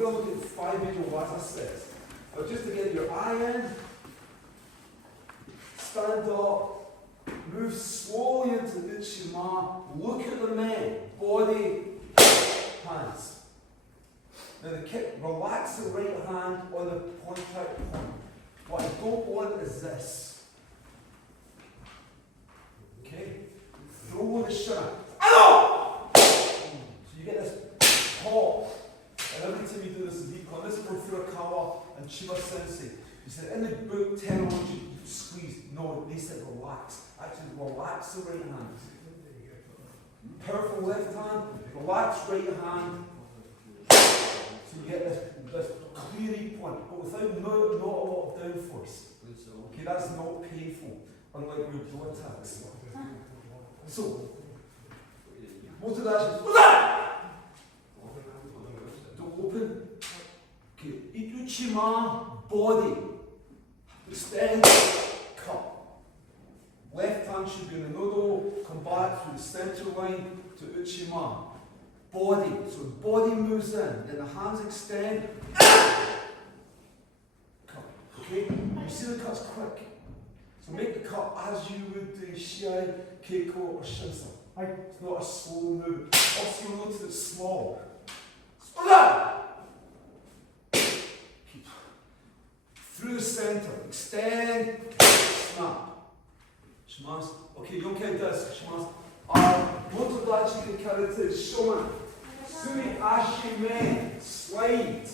going to look at 5 major waza sets. But just to get your eye in, stand up, move slowly into the Uchima, look at the men, body, hands. Now the kick, relax the right hand on the contact point. What I don't want is this. Okay? Throw the shin. So you get this pop. And every time you do this in deep con, this is from Furukawa and Chiba Sensei. He said in the book terminology, you squeeze. No, they said relax. Actually, relax the right hand. Powerful left hand, relax right hand. So you get this cleary point, but without not a lot of downforce. Okay, that's not painful, unlike your jaw attacks. So, most of that is, what's that? Don't open. Okay, Uchima, body. Extend, cup. Left hand should be in the nodo, come back through the center line to Uchima. Body, so the body moves in, then the hands extend, cut. Okay? You see the cut's quick. So make the cut as you would do Shiai, Keiko, or Shinsa. It's not a slow move. Also, you'll notice it's small. Slow down! Keep. Through the center, extend, snap. Shimas. Okay, you don't count this. Shimas. Motodachi de karate shoman. Sumi ashi men. Slide.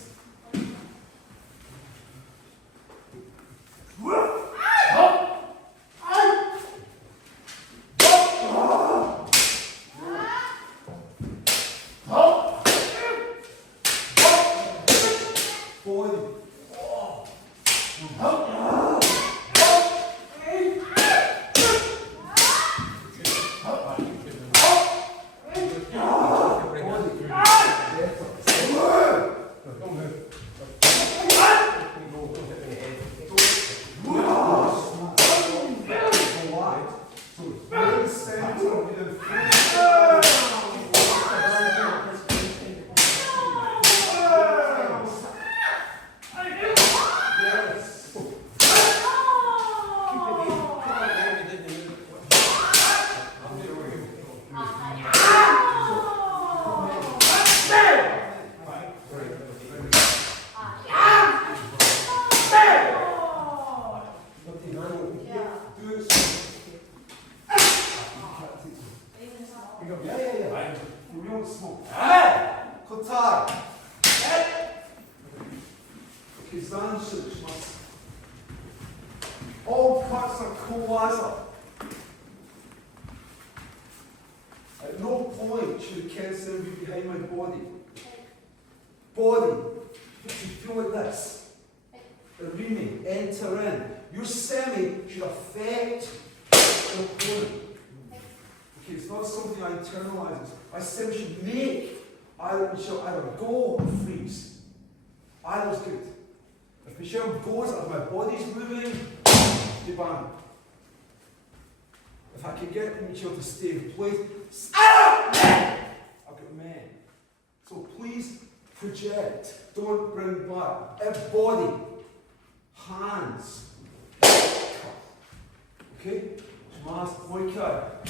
All cuts are kowaza. At no point should the kensei be behind my body. Body, if you feel like this, remain, enter in. Your semi should affect the opponent. Okay, it's not something I internalize. My semi should make either go or freeze. Either's good. If Michelle goes as my body's moving, bang. If I can get Michelle to stay in place, I've got men. So please project. Don't bring back. If body, hands. Okay? Last one cut.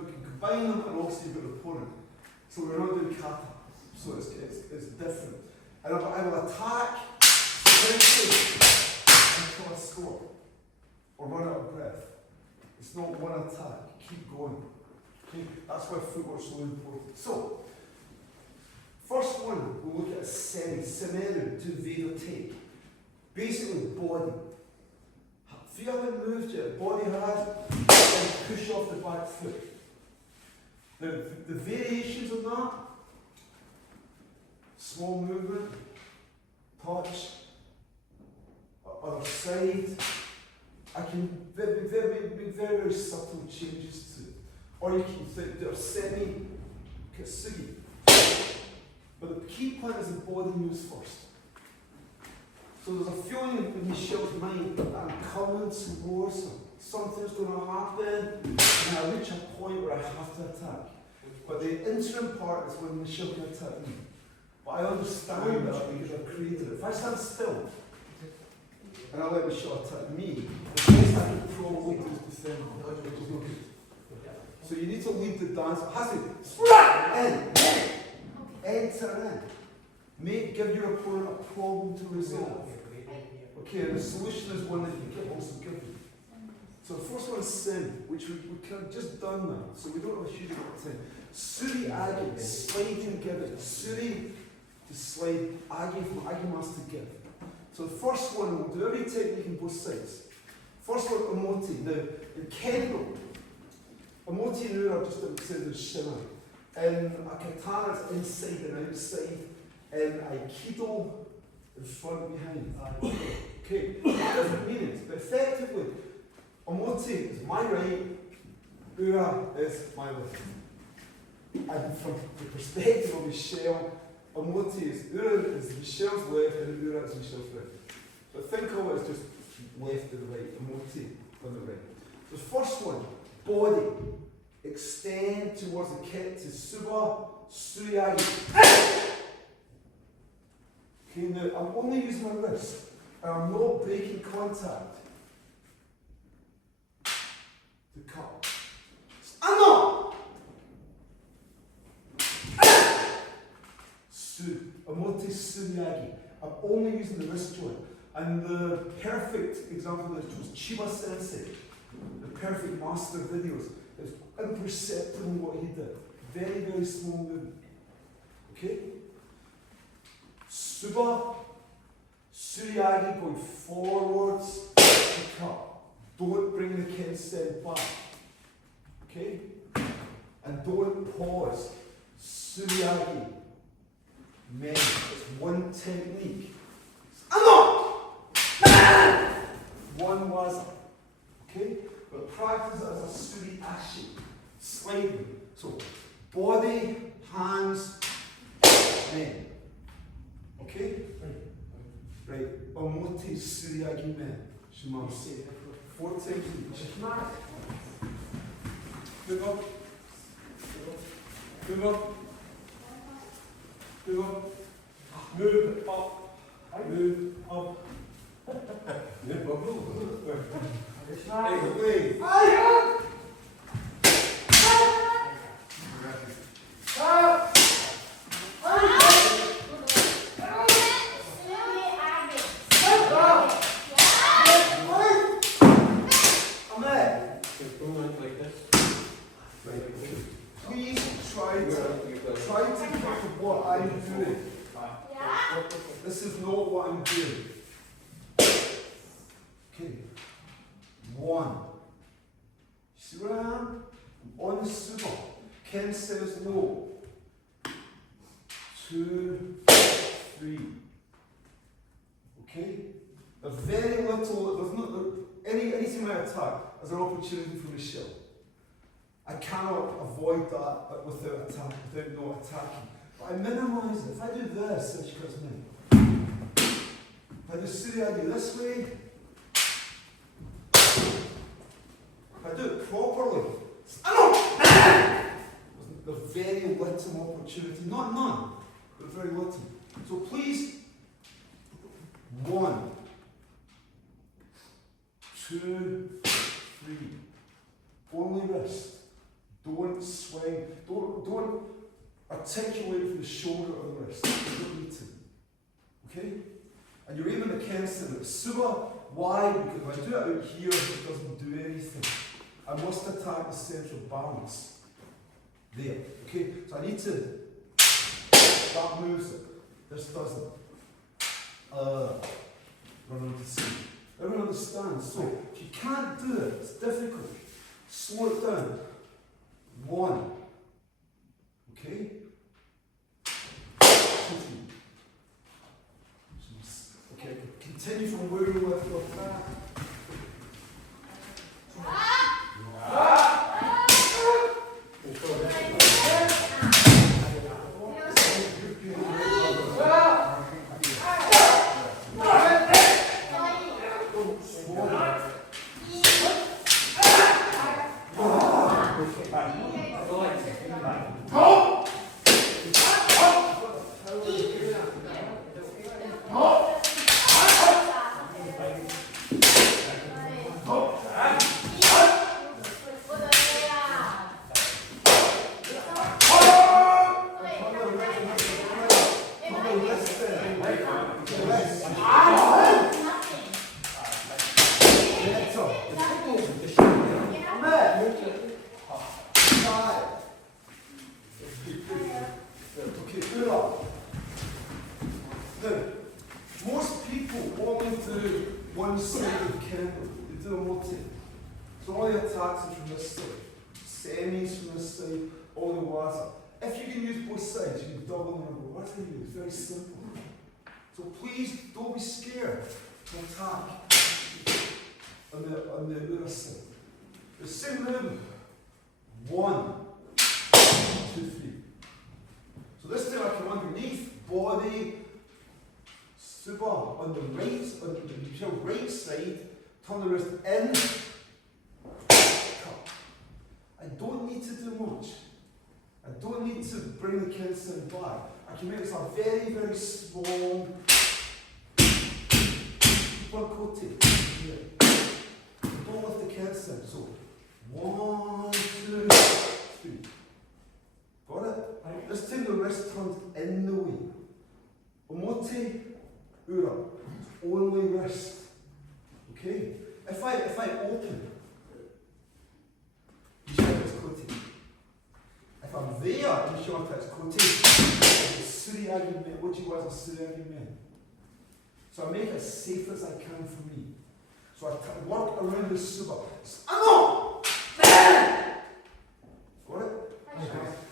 combine them and also you've got an opponent. So we're not doing kata. So it's different. And I will attack until I score. Or run out of breath. It's not one attack. Keep going. Okay? That's why footwork is so important. So, first one, we'll look at a semeru, to evade or take. Basically, body. If you haven't moved yet, body has, and push off the back foot. The variations of that, small movement, touch, other side. I can make very subtle changes to it. Or you can think they're semi-katsugi. But the key point is the body moves first. So there's a feeling in Michelle's mind that I'm coming towards him. Something's going to happen, and I reach a point where I have to attack. But the interim part is when Michelle can attack me. But I understand that because I've created it. If I stand still, and I let Michelle attack me, the best I can probably do is defend her, which is no good. So you need to lead the dance. It has to enter in. Give your opponent a problem to resolve. Okay, and the solution is one that you can also give them. So the first one is sin, which we kind of just done now, so we don't have a huge amount of time. Suri agi, slide and give it. Suri to slide, agi from agimas to give. So the first one, we'll do every technique on both sides. First one, omoti. Now, in kendo, omoti and ura are just outside the shimmer. In a katana, it's inside and outside. In aikido, in front and behind. Okay, different meanings, but effectively, omoti is my right, ura is my left. And from the perspective of Michelle, omoti is ura is Michelle's left and ura is Michelle's right. So think of it as just left and right, omoti on the right. The first one, body, extend towards the kit to suba, suriagi. Okay, now I'm only using my wrist, and I'm not breaking contact. The cut. I'm not! Omote suriagi. I'm only using the wrist joint. And the perfect example of this was Chiba Sensei, the perfect master of videos. It's imperceptible what he did. Very, very small movement. Okay? Suba, suriagi going forwards to cut. Don't bring the kensei back. Okay? And don't pause. Suriagi. Men. It's one technique. I'm not! One was. Okay? But practice it as a suri ashi. Sliding. So, body, hands, men. Okay? Right. Omote suriagi men. Shimasu. 4 times each. Move up. Move up. Move up. Move up. Move up. Hey, please try to think of what I'm doing. This is not what I'm doing. Okay. 1. See where I am? I'm on the sumo. Ken says low. 2, 3. Okay? There's very little, there's not, anytime I attack, there's an opportunity for Michelle. I cannot avoid that without not attacking. But I minimise it. If I do this, then she cuts me. If I do suriagi this way, if I do it properly, there's very little opportunity. Not none, but very little. So please, 1, 2, 3. Only wrist. Don't swing. Don't articulate from the shoulder or the wrist. You don't need to. Okay? And you're aiming the kenshin super wide, because if I do it out here, it doesn't do anything. I must attack the central balance. There. Okay? So I need to. That moves it. This doesn't. Run to see. Everyone understands. So if you can't do it, it's difficult. Slow it down. 1. Okay? 2, 3. Okay, continue from where you left off. It's very simple. So please don't be scared to attack on the other side. The same movement. 1, 2, 3. So this time I come underneath, body, super on the right side, turn the wrist in, cut. I don't need to do much. I don't need to bring the kenshin back. I can make this a very, very small kote here. Don't lift the kenshin. So 1, 2, 3. Got it? This time the wrist turns in the way. Omote, ura. Only wrist. Okay? If I open, you should this kote. If I'm there, you should this kote. What you was a Suryagi man. So I make it as safe as I can for me. So I work around the suba. Got it?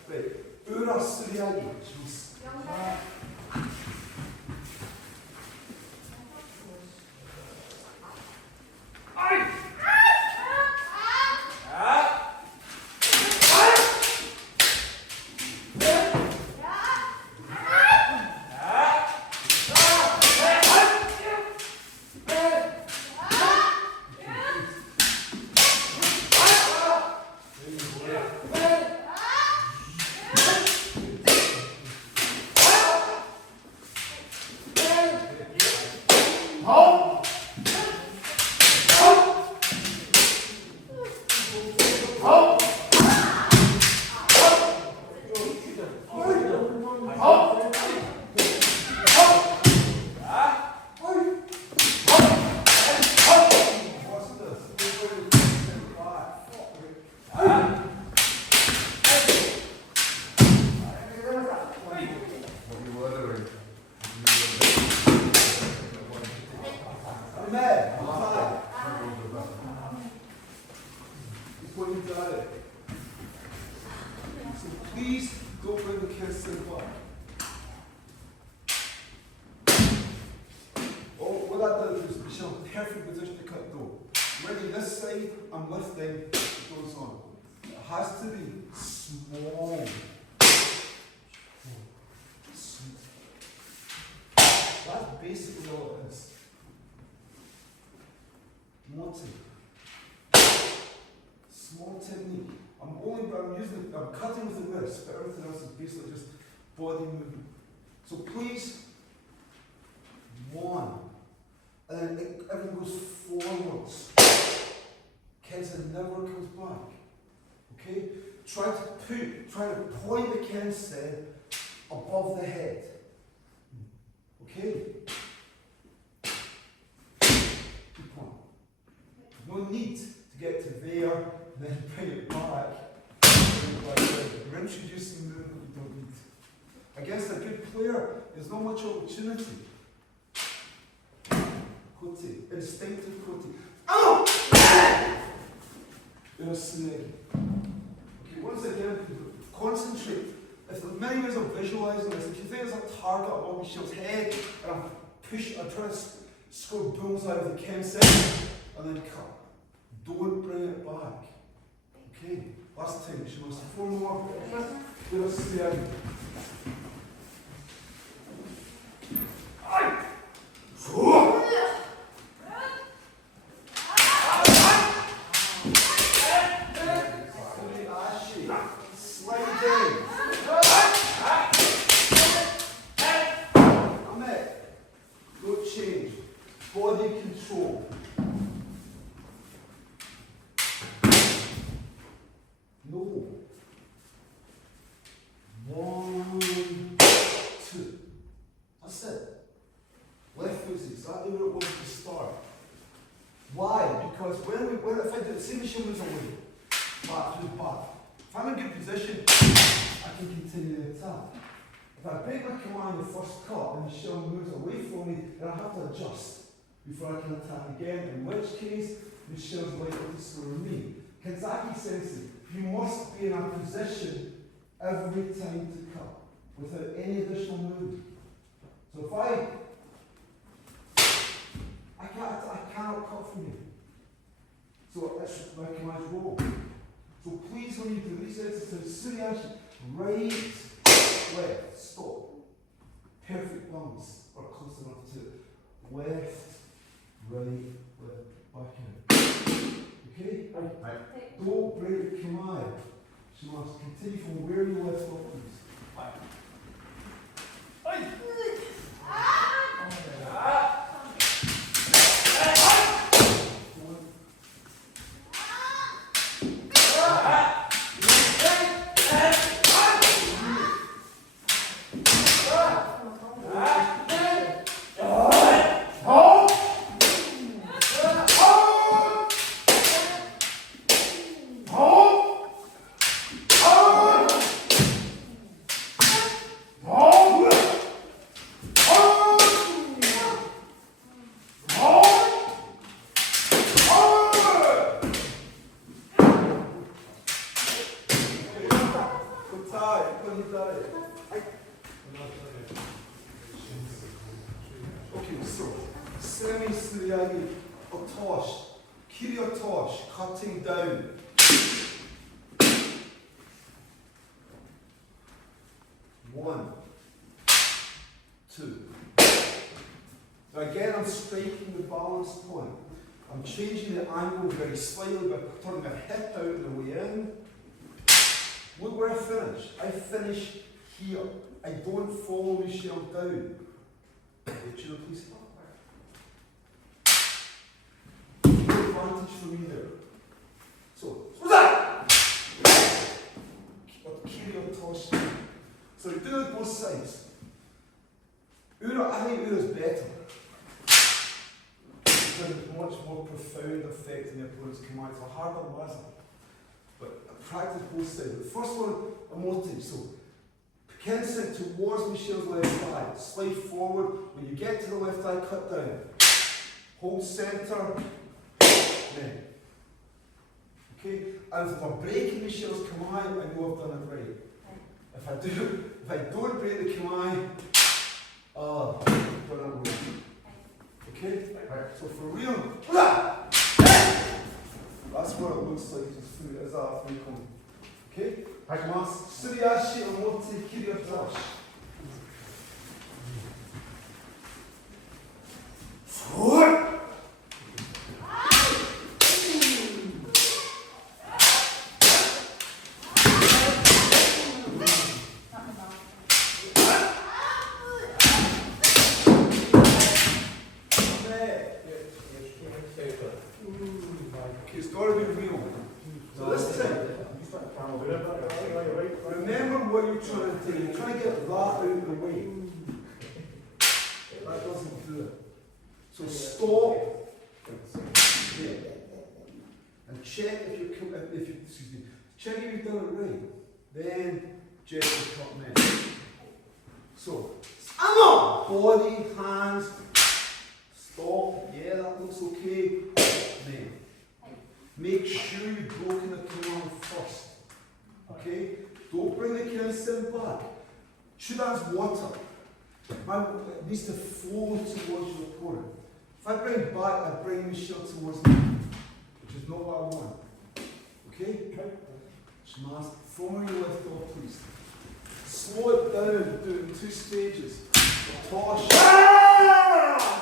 Right. Ura Suryagi. Small technique. I'm cutting with the wrist, but everything else is basically just body movement. So please, 1, and then everything goes forwards. Kenshin never comes back. Okay? try to point the kensei above the head. Okay? Good point. No need to get to there, and then bring it back. We're introducing movement we don't need. Against a good player, there's not much opportunity. Kote, instinctive kote. Oh! Okay, once again, concentrate. If the many ways of visualizing this, if you think there's a target above Michelle's head, and I'm trying to score bullseye with the kensei, and then cut. Don't bring it back. Okay, last time, she wants 4 more. Let us see. Body control. No. 1, 2. That's it. Left foot's exactly where it was to start. Why? Because if I do the same machine moves away, back to the back. If I'm in a good position, I can continue the attack. If I break my command in the first cut and the shell moves away from me, then I have to adjust before I can attack again, in which case the shell's likely to score me. Kenzaki sensei, you must be in a position every time to cut without any additional movement. So if I cannot cut from you. So that's my command roll. So please, when you do these exercises, Suryashi, right, left, stop. Perfect lungs, or close enough to it. Left, right, back in. Okay? Right. Don't break the command. She must continue from where you left off, please. Right. Okay, so semi-Suryagi otosh, kiri otosh, cutting down. One, two. So again, I'm striking the balance point. I'm changing the angle very slightly by turning my hip out and the way in. Look where I finish. I finish here. I don't follow Michelle down. Tune, please. No advantage for me there. So, what's that? Carry on toss. So we do it both sides. I think Ura's better. It's a much more profound effect in the opponent's command. It's a harder lesson. But I practice both sides. The first one, a motive. So, kensei towards Michelle's left thigh. Slide forward. When you get to the left thigh, cut down. Hold centre. Then. Okay? And if I'm breaking Michelle's kamae, I know I've done it right. If I don't break the kamae, I've done it wrong. Okay? So for real, that's what it looks like as a free come. Okay? Suryashi omote kiryotoshi. Okay, it's got to be real. So this time, what you're trying to do. You're trying to get that out of the way. That doesn't do it. So stop. Yeah. And check if you excuse me. Check if you've done it right. Then gently cut men. So body, hands. Stop. Yeah, that looks okay. Men. Make sure you've broken the canal first. Okay? Don't bring the canal back. Shudan's water. It needs to flow towards your opponent. If I bring back, I bring Michelle towards me, which is not what I want. Okay? Smash. From where you left off, please. Slow it down, do it in 2 stages. Toss. Ah!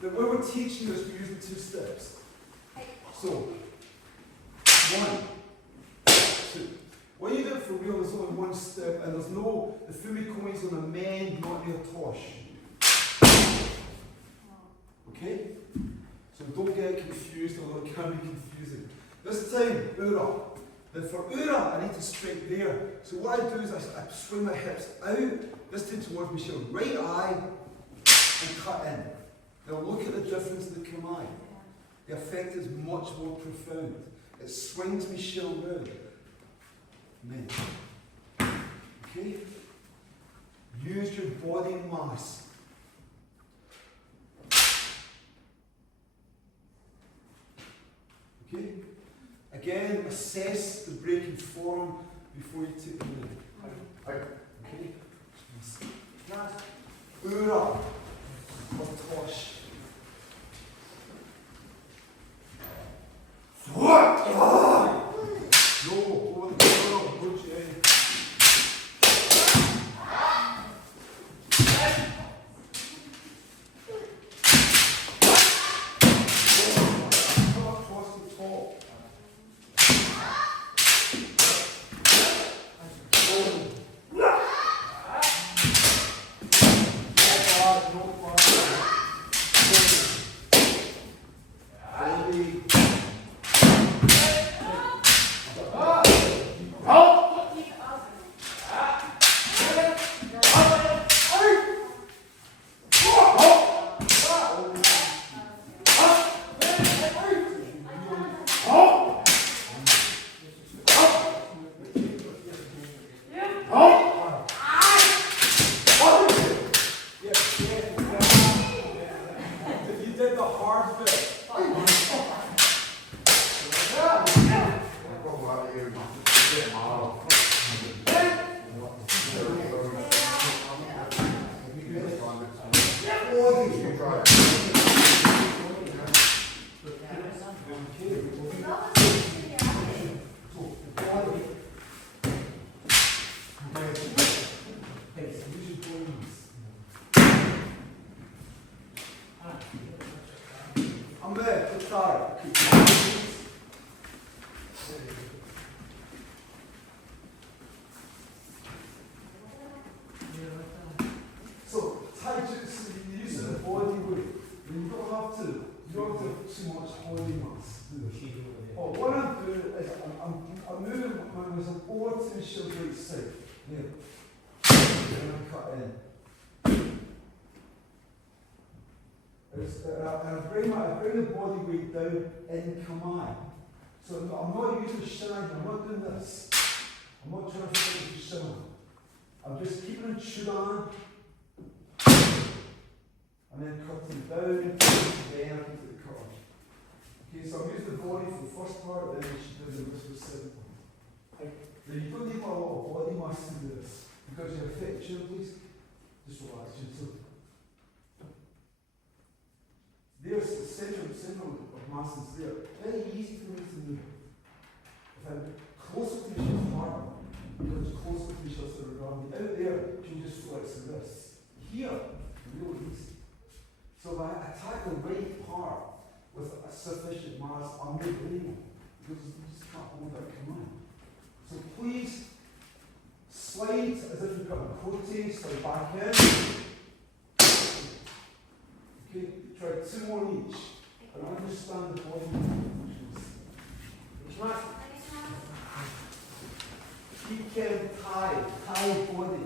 The way we're teaching this, we're using 2 steps. So, 1, 2. When you do it for real, there's only 1 step, and there's no, the fumikoin is on the mend, not near tosh. Okay? So don't get confused, although it can be confusing. This time, ura. Then for ura, I need to strike there. So what I do is I swing my hips out, this time towards Michelle, right eye, and cut in. Now look at the difference in the kamai. The effect is much more profound. It swings Michelle round. Men. Okay? Use your body mass. Okay? Again, assess the breaking form before you take the move. Okay? Ura or tosh. What? No, over the corner, good Jay. Across the top. my whistle over to Michelle's right side. There. And I cut in. And I bring the body weight down in command. So I'm not using shine, I'm not doing this. I'm not trying to finish the shine. I'm just keeping it chewed on. And then cutting down, and then I can put the cut on. Okay, so I'm using the body for the first part, then we should do the rest of the second part. Now you don't need a lot of body mass to do this. Because you're fit, chin please. Just relax, chin. So there's the central of mass is there. Very easy for me to move. If I'm closer to Michelle's heart, because it's closer to Michelle's around me. Out there, she'll just flex the wrists. Here, really easy. So if I attack the right part with a sufficient mass, I'm not able. Because you just can't hold that command. So please slide as if you've got a coating, slide back in. Okay, try 2 more each. And understand the body functions. Keep getting tight body.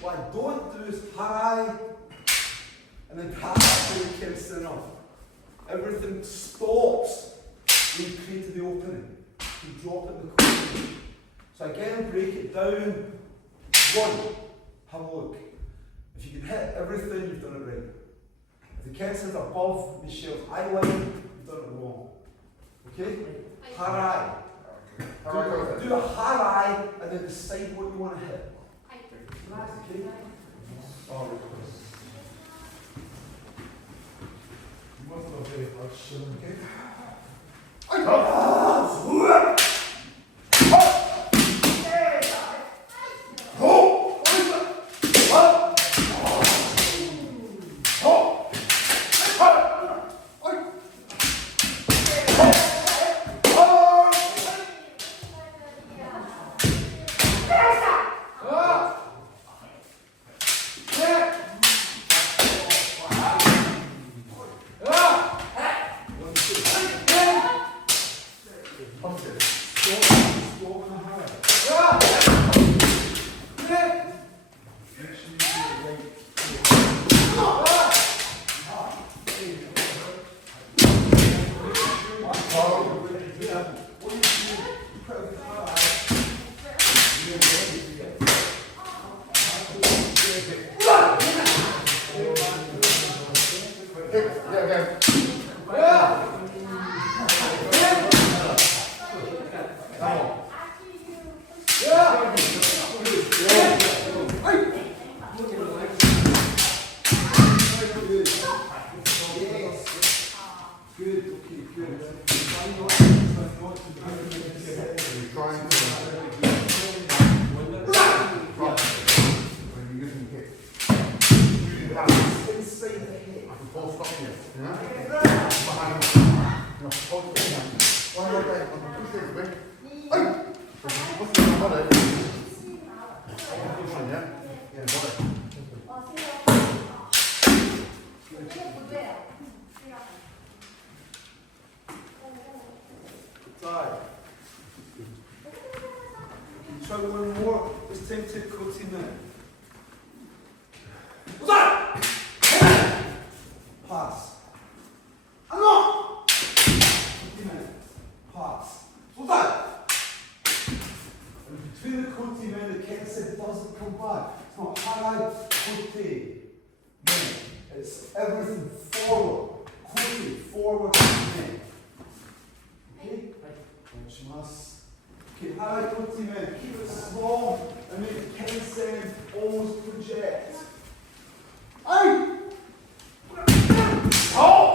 What I don't do is high and then pass when it gets enough. Everything stops when you create the opening. You drop it in the corner. So again, break it down. 1. Have a look. If you can hit everything, you've done it right. If the cancer is above Michelle's eye line, you've done it wrong. Okay? Harai. Do a harai and then decide what you want to hit. Okay? Oh, you must have a very hard shilling, okay? Try one more. This time take coating now. Pass. Pass. And between the coating men, the Taiseidokai doesn't come back. It's not high coating. It's everything forward. Coating forward. Okay? Okay, high coating men. Keep it small and make the Taiseidokai almost project. Aye! Oh!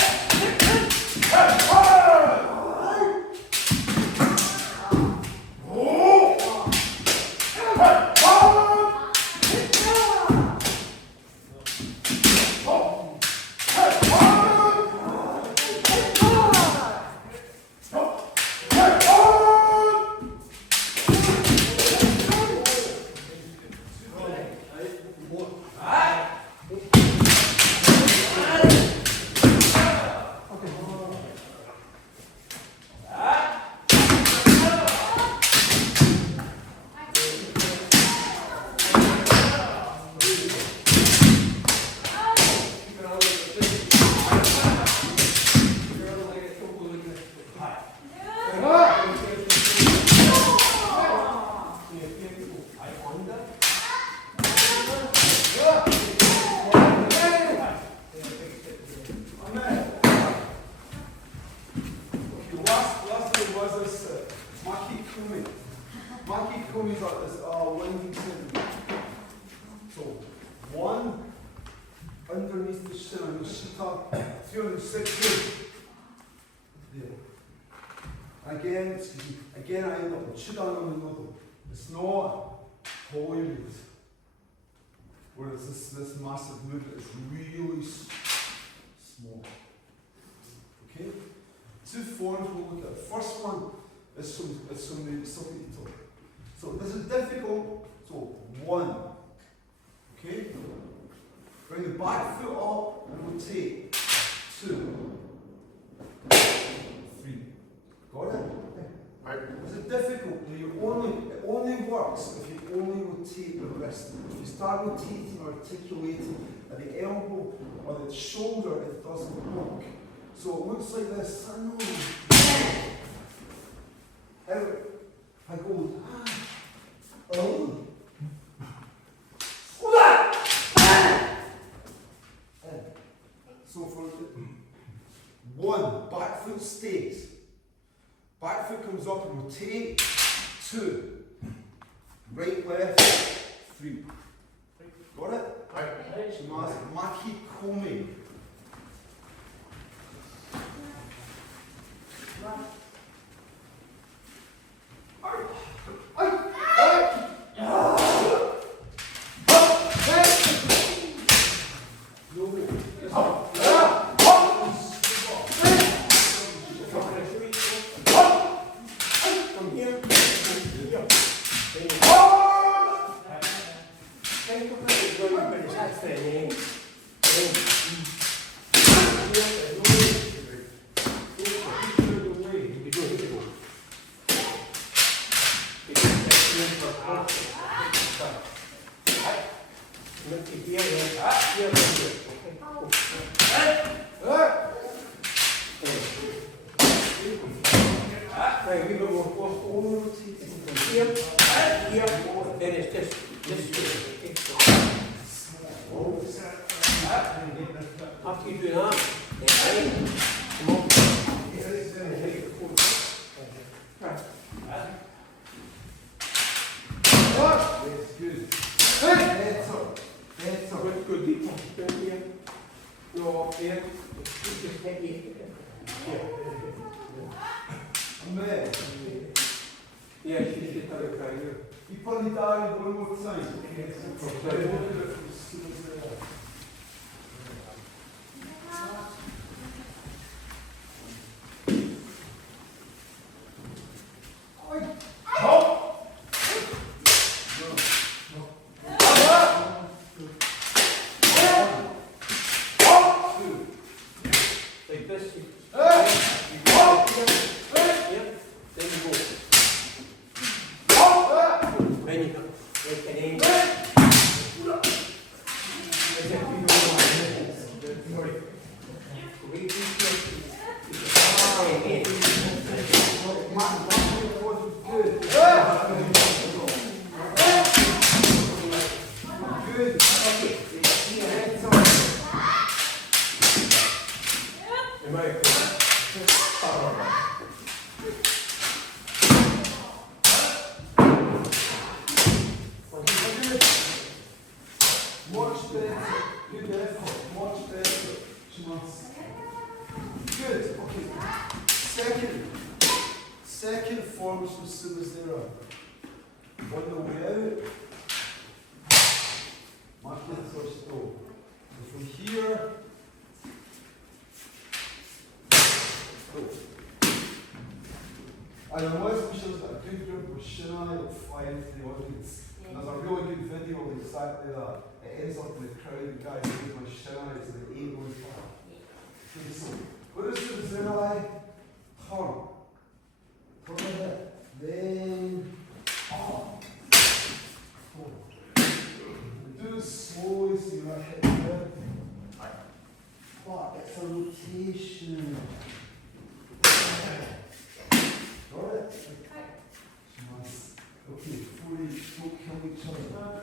So, one underneath the shin on the shita, 360. There. Again, I end up with chidan on the middle. It's not Hollywood, where it's this massive movement. It's really small. Okay? Two forms we'll look at. The first one is from the Taiseidokai. So this is difficult. So one. Okay? Bring the back foot up and rotate. 2, 3. Got it? Right. This is difficult. It only works if you only rotate the wrist. If you start rotating or articulating at the elbow or the shoulder, it doesn't work. So it looks like this. I know. I go, oh. So for one, back foot stays. Back foot comes up and rotate. 2. Right, left, 3. Got it? Right. Maki Komi. After you do that, come on. That's good. Heads up. Heads up. Good deep. Down here. Go up there. Just hit you. Amen. Yeah, she's the Taiseidokai here. You put it down one more time. Second forms from Taiseidokai. On the way out, mark it towards the door. So from here, go. And unless we show that a good group of Shinai will fly into the audience. And there's a really good video of exactly that. It ends up in the crowd, the guys who my Shinai to the 8 going far. Okay, so what is the Taiseidokai? Turn. Turn a bit. Then up. Forward. Do it slowly so you're not hitting it. But it's a rotation. Got it? Nice. Okay, before you don't kill each other.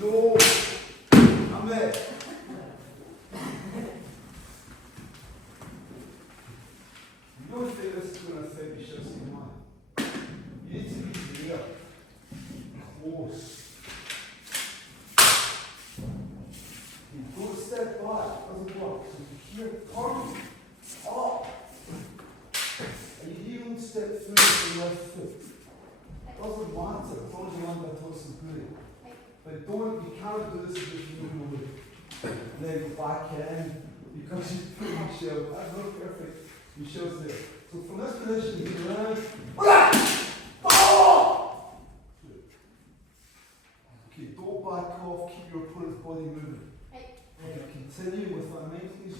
No! I'm there. You don't think this is going to affect your shifts in mind. You need to be there. Close. You don't step back, it doesn't work. So you hear turn up. And you even step through with the left foot. It doesn't matter as long as you land that toss and good. But you can't do this if you move away. And then go back in because you put your shell. That's not perfect. Your shell's there. So from this position, you go around. Okay, don't back off, keep your opponent's body moving. Okay, continue with that mentally.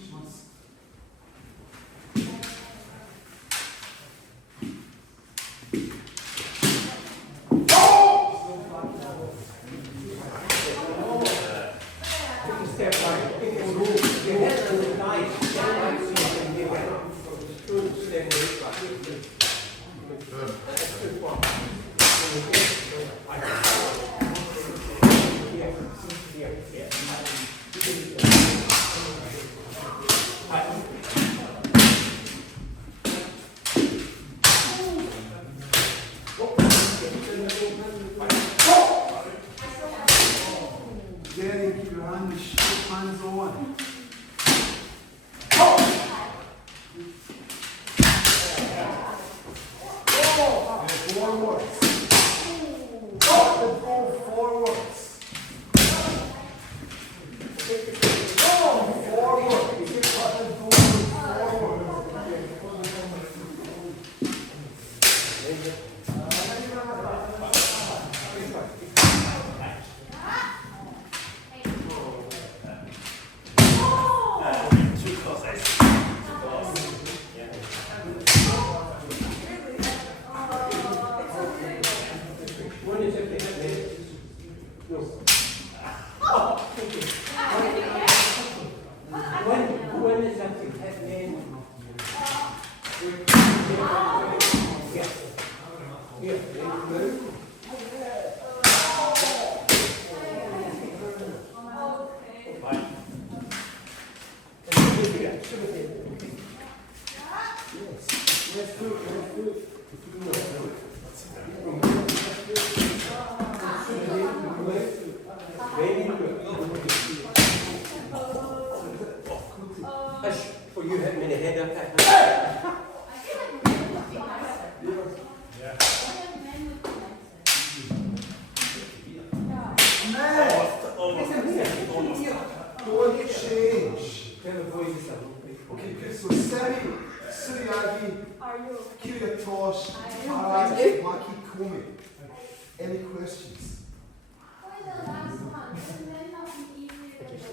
Any questions?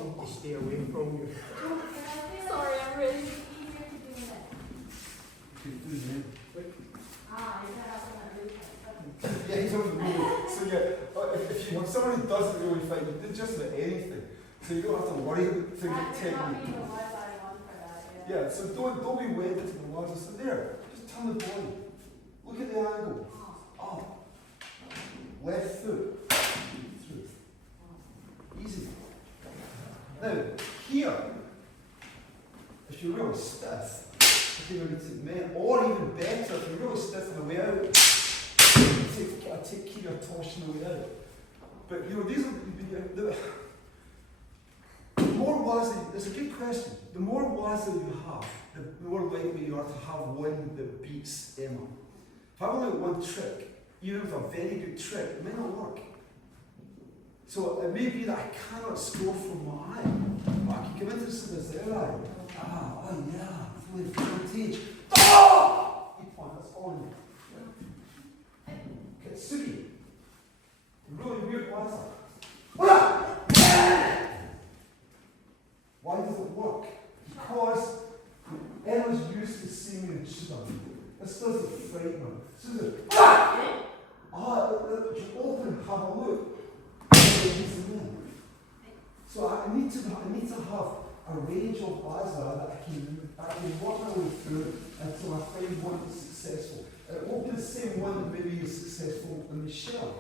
told to stay away from you. Sorry, I'm really easier to do that. You do then. Ah, is that also not really fun? Yeah, you don't really. So yeah, if you have someone who doesn't really fight, you do just about anything. So you don't have to worry about things like technique. Yeah, so don't be wedded to the water. So there, just turn the body. Look at the angle. Up. Left foot. Through. Easy. Now, here, if you're really stiff, if you're going to take men, or even better, if you're really stiff on the way out, take care of torsion on the way out. But you know, these are the more waza, it's a good question. The more waza you have, the more likely you are to have one that beats Emma. If I only have one trick, even with a very good trick, it may not work. So it may be that I cannot score from my eye, but I can come into this other eye. Oh yeah, fully frontage. Oh! You point, that's all in there. Okay, Sugi. Really weird waza. Why does it work? Because Emma's used to seeing in Sudan. This doesn't frighten her. Susan, you open, have a look. So I need to have a range of waza that I can work my way through until I find one that's successful. It won't be the same one that maybe is successful in the shell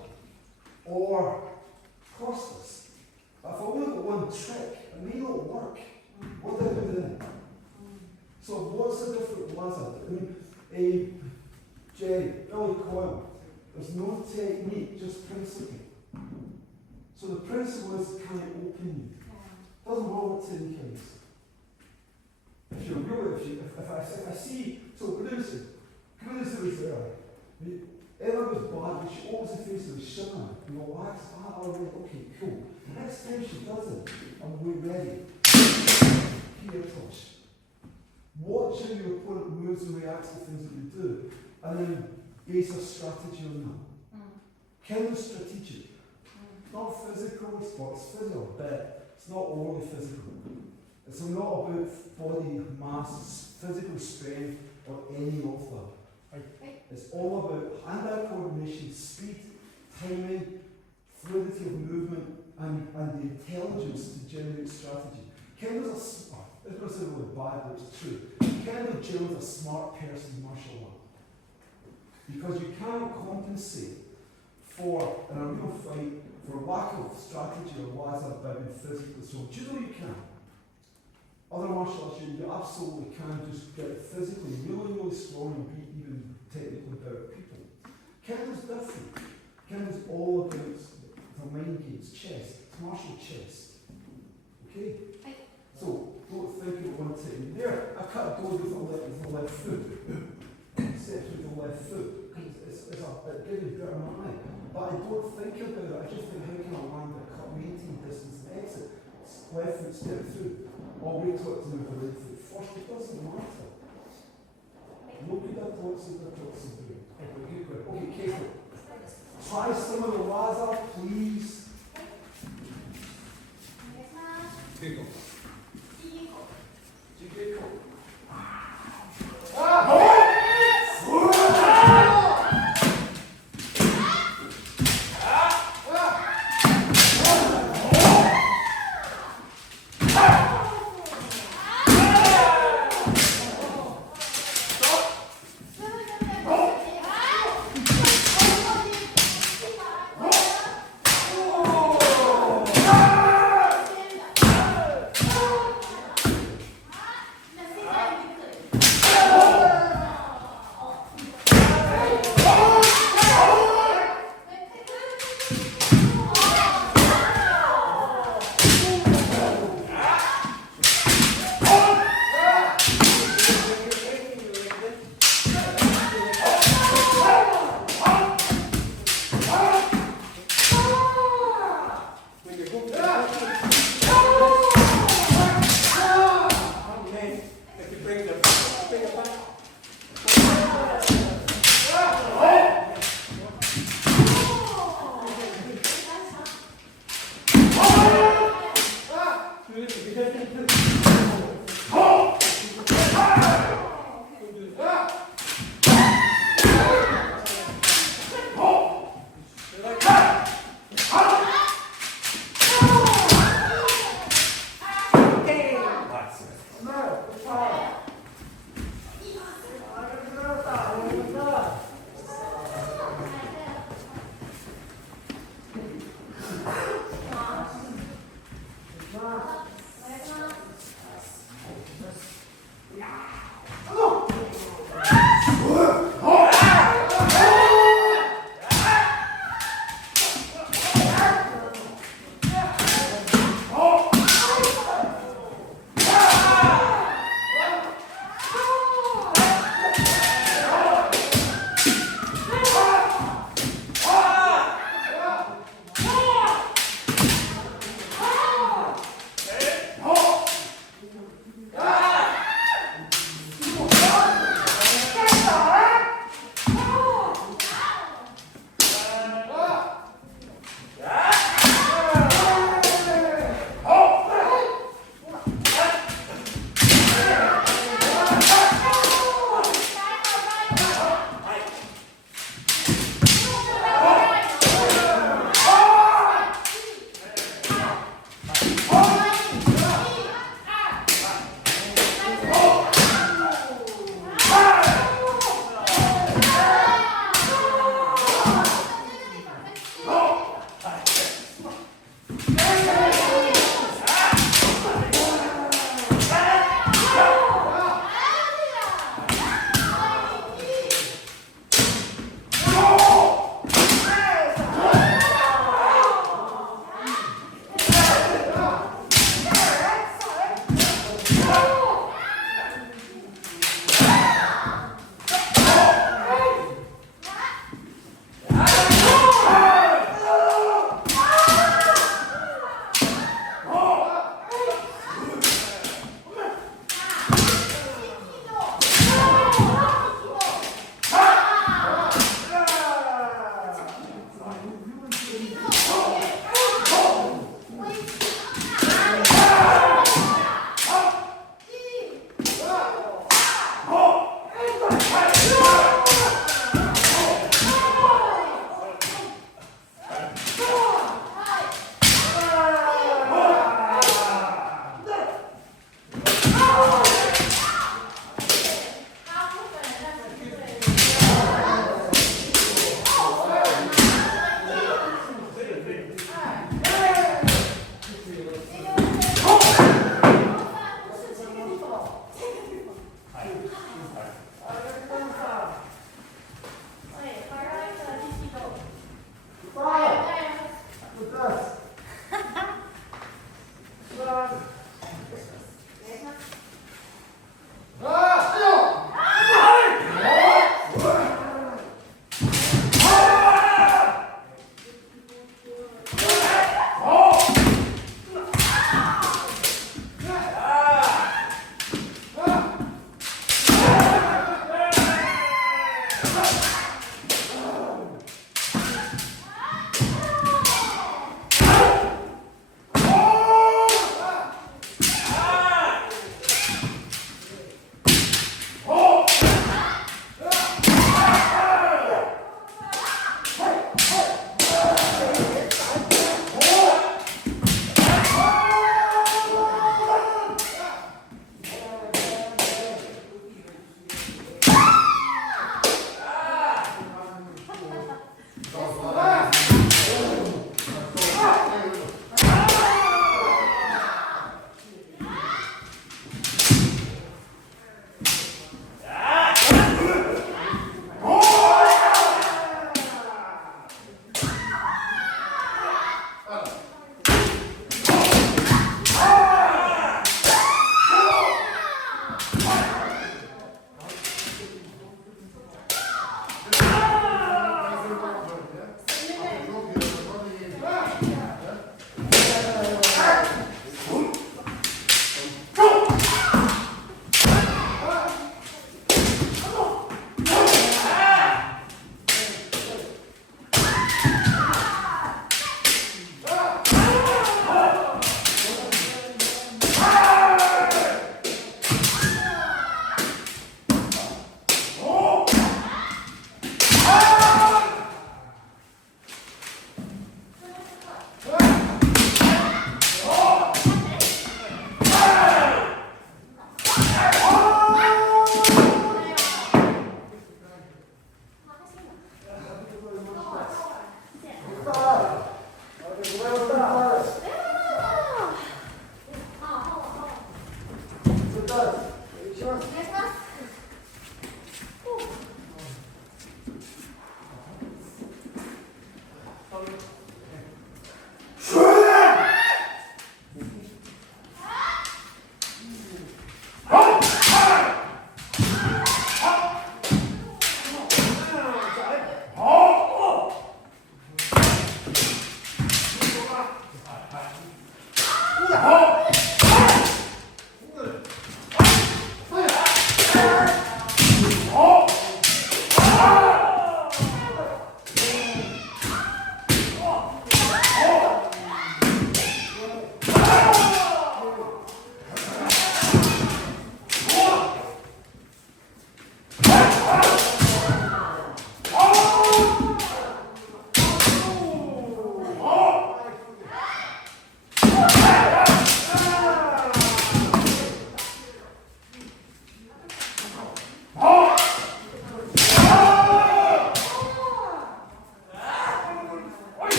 or costless. But if I only got one trick, it may not work. What do I do then? So what's the different waza? I mean, Jerry, Billy Coyle, there's no technique, just principle. So the principle is, can I open you? Doesn't matter what technique is. If you're really, if I see, so producer is there. Emma was bad, but she opens the face of the shimmer. You know, why? Alright, okay, cool. Next time she does it, and we're ready. Here touch. Watch how your opponent moves and reacts to things that you do, and then base a strategy on that. Kind of strategic. Not physical, it's physical, but it's not overly physical. It's not about body mass, physical strength, or any of that. It's all about hand-eye coordination, speed, timing, fluidity of movement, and the intelligence to generate strategy. Kendo's this is going to sound really bad, but it's true. Kendo Jones is a smart person in martial art. Because you cannot compensate for, in a real fight, for lack of strategy or waza by being physically strong. Judo you can. Other martial arts you absolutely can just get physically really, really strong and beat even technically better people. Kendo's different. Kendo's all about the mind games, chess. It's martial chess. Okay? So, don't think of one technique. There, I can't go with the left foot. Except with the left foot. It gives you better mind. But I don't think about it. I just think, how can I land a cut, maintain distance, and exit? Left foot, step through. Or wait till it's move the right foot first. It doesn't matter. Look at that thoughts and the thoughts and do it. Okay, careful. Try some of the waza, please. Jiggle. Jiggle.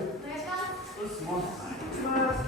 Nice one. Come on.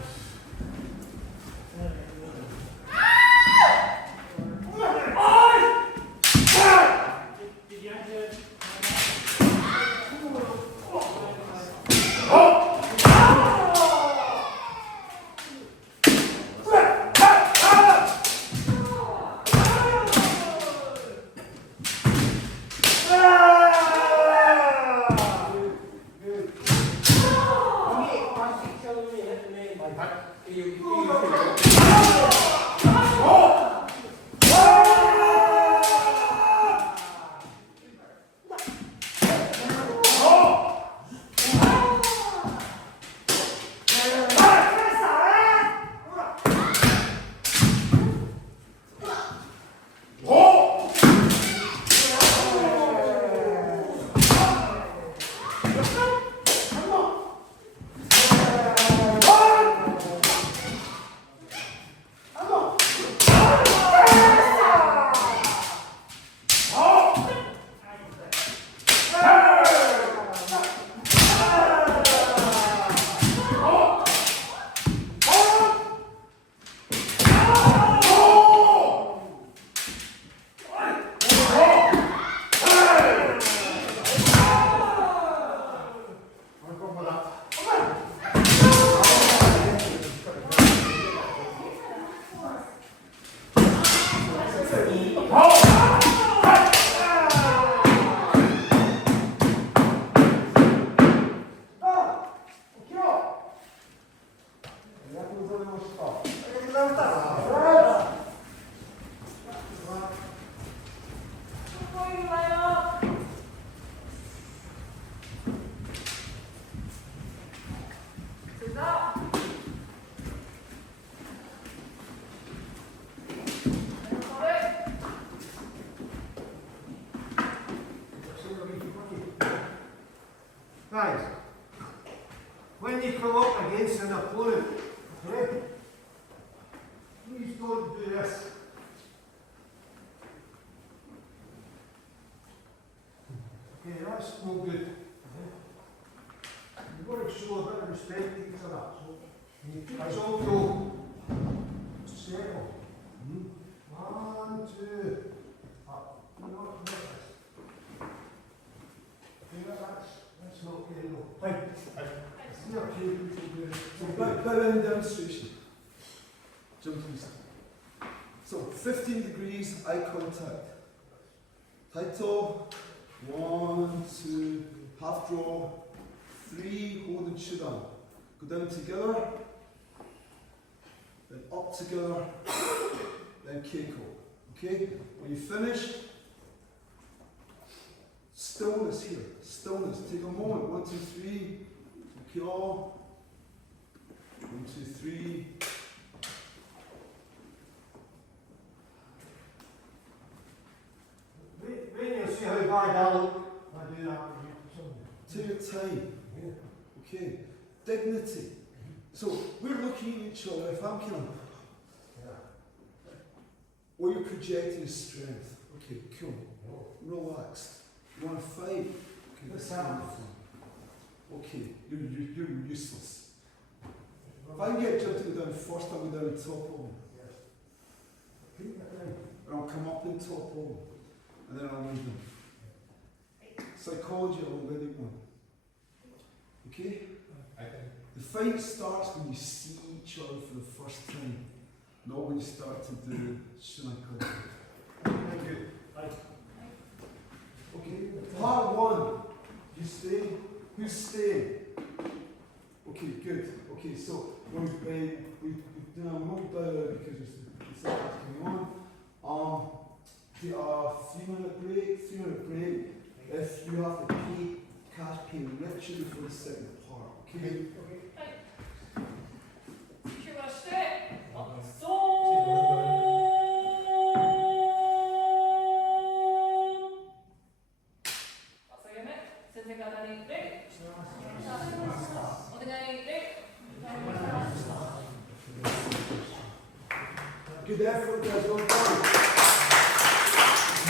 Guys, when you come up against an opponent, okay, please don't do this. Okay, that's no good. You've got to show a bit of respect to each other. So you keep us all go. Settle. 1, 2, up. Not this. That's not okay, no. Right. See how cute people do it. So bow in demonstration. Jumping step. So 15 degrees eye contact. Tight toe. 1, 2, half draw. 3, hold and shoot down. Go down together. Then up together. Then keiko. Okay? When you finish, stillness here. Stillness. Take a moment. 1, 2, 3. Okay, all. 1, 2, 3. When you see how bad I look, I do that with you. Take your time. Okay. Dignity. So we're looking at each other. If I'm kind of, or you're projecting strength. Okay, cool. Relaxed. You want to fight? Okay, Let's that's have fine. Okay, you're useless. If I can get Jim to go down first, I'll go down on top of him. Keep it down. And I'll come up on top of him. And then I'll leave him. Psychology, I've already won. Okay? The fight starts when you see each other for the first time, not when you start to do shinai. Thank you. Okay, part 1. You stay. Who's staying? Okay, good. Okay, so we've done a move down because it's coming on. The 3-minute break. 3-minute break. If you have to pay cash payment, literally for the second part. Okay. Good effort, guys. Well done.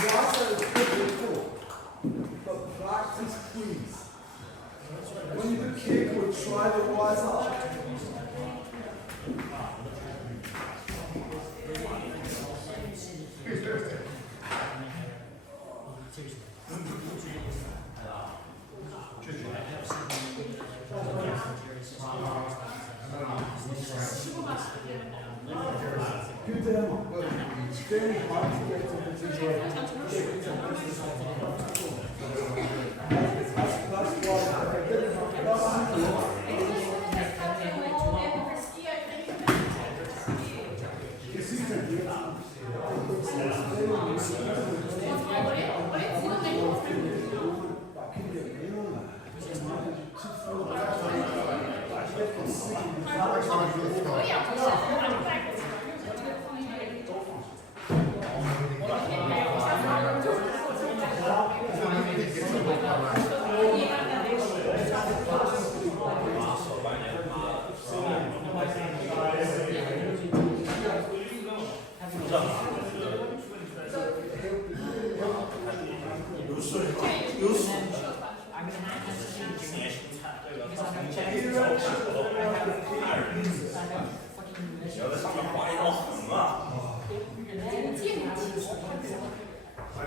Yasa is difficult, but practice, please. When you do keiko, try to rise up. Good demo. It's very hard to get to the that's why I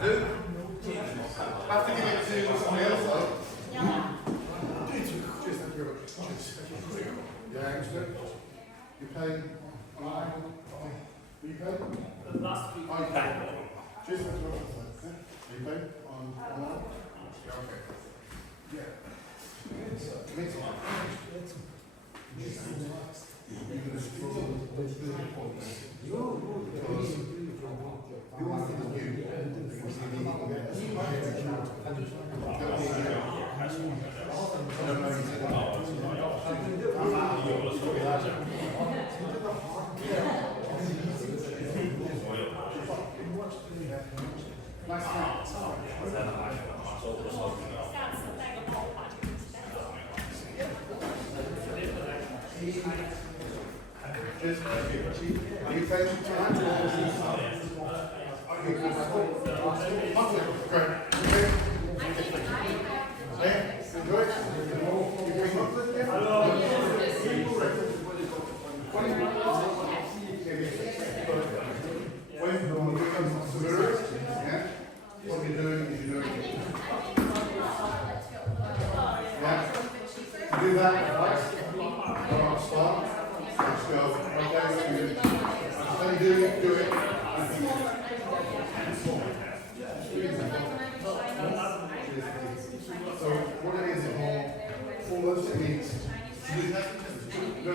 do. Have to give it to somebody else though. Cheers, thank you very much. Yeah, excellent. You pay mine. Will you pay? The last week. Oh, you pay. Cheers, thank you very much. You pay on mine? Yeah, okay. Yeah. Committee. You want to do Just are you facing tonight? Okay, great. Okay, enjoy it. You bring chocolate there? When you become considerate, yeah, what you're doing is you're doing yeah. Do that, right? Start. Let's go. Okay, so you do it. So what it is all those techniques. No,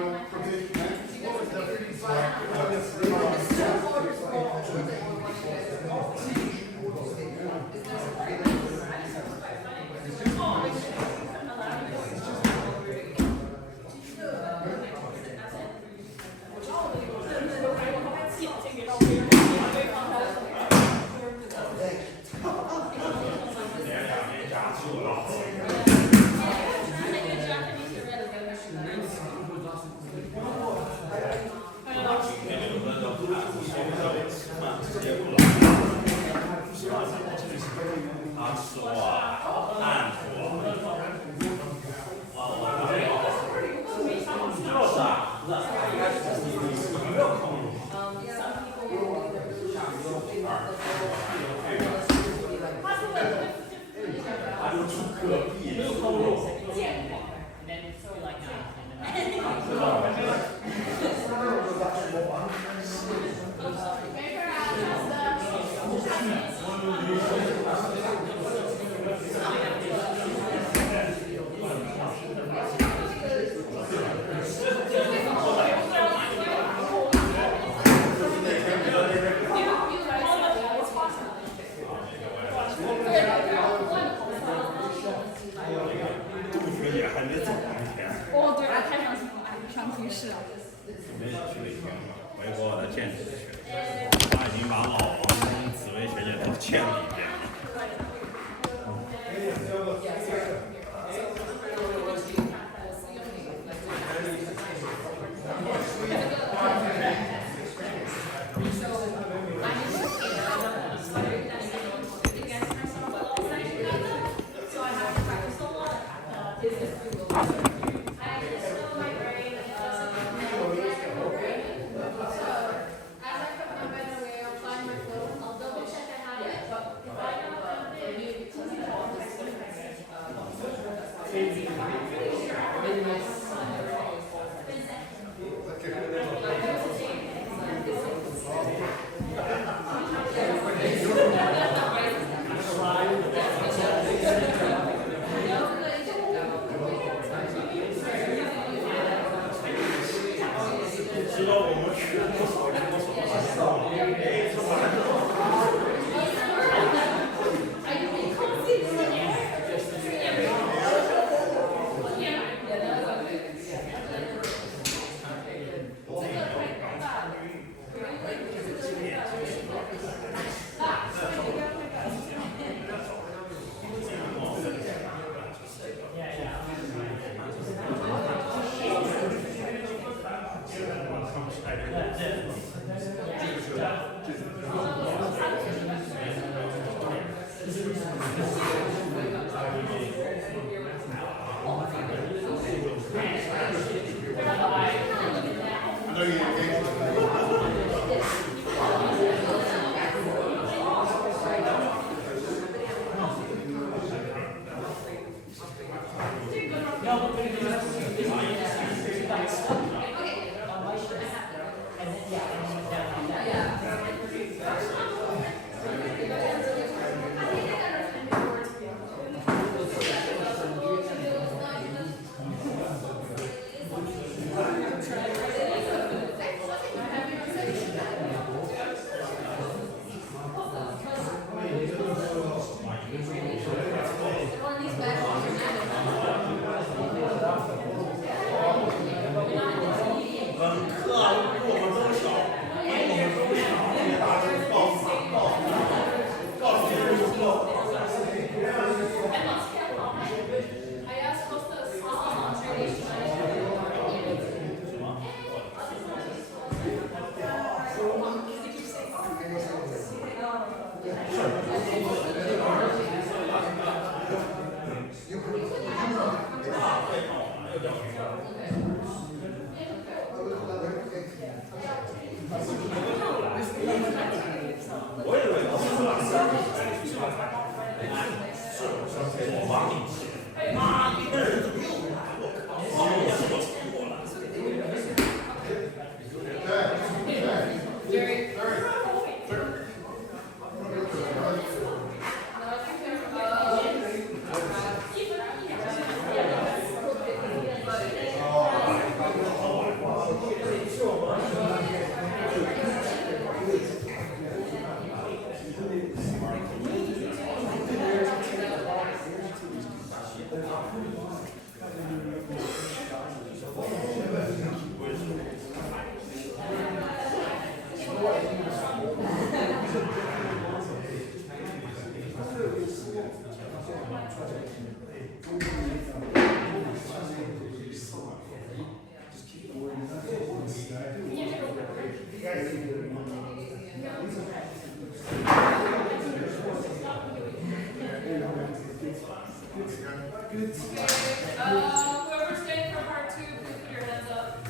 Whoever's staying for part two, please put your hands up.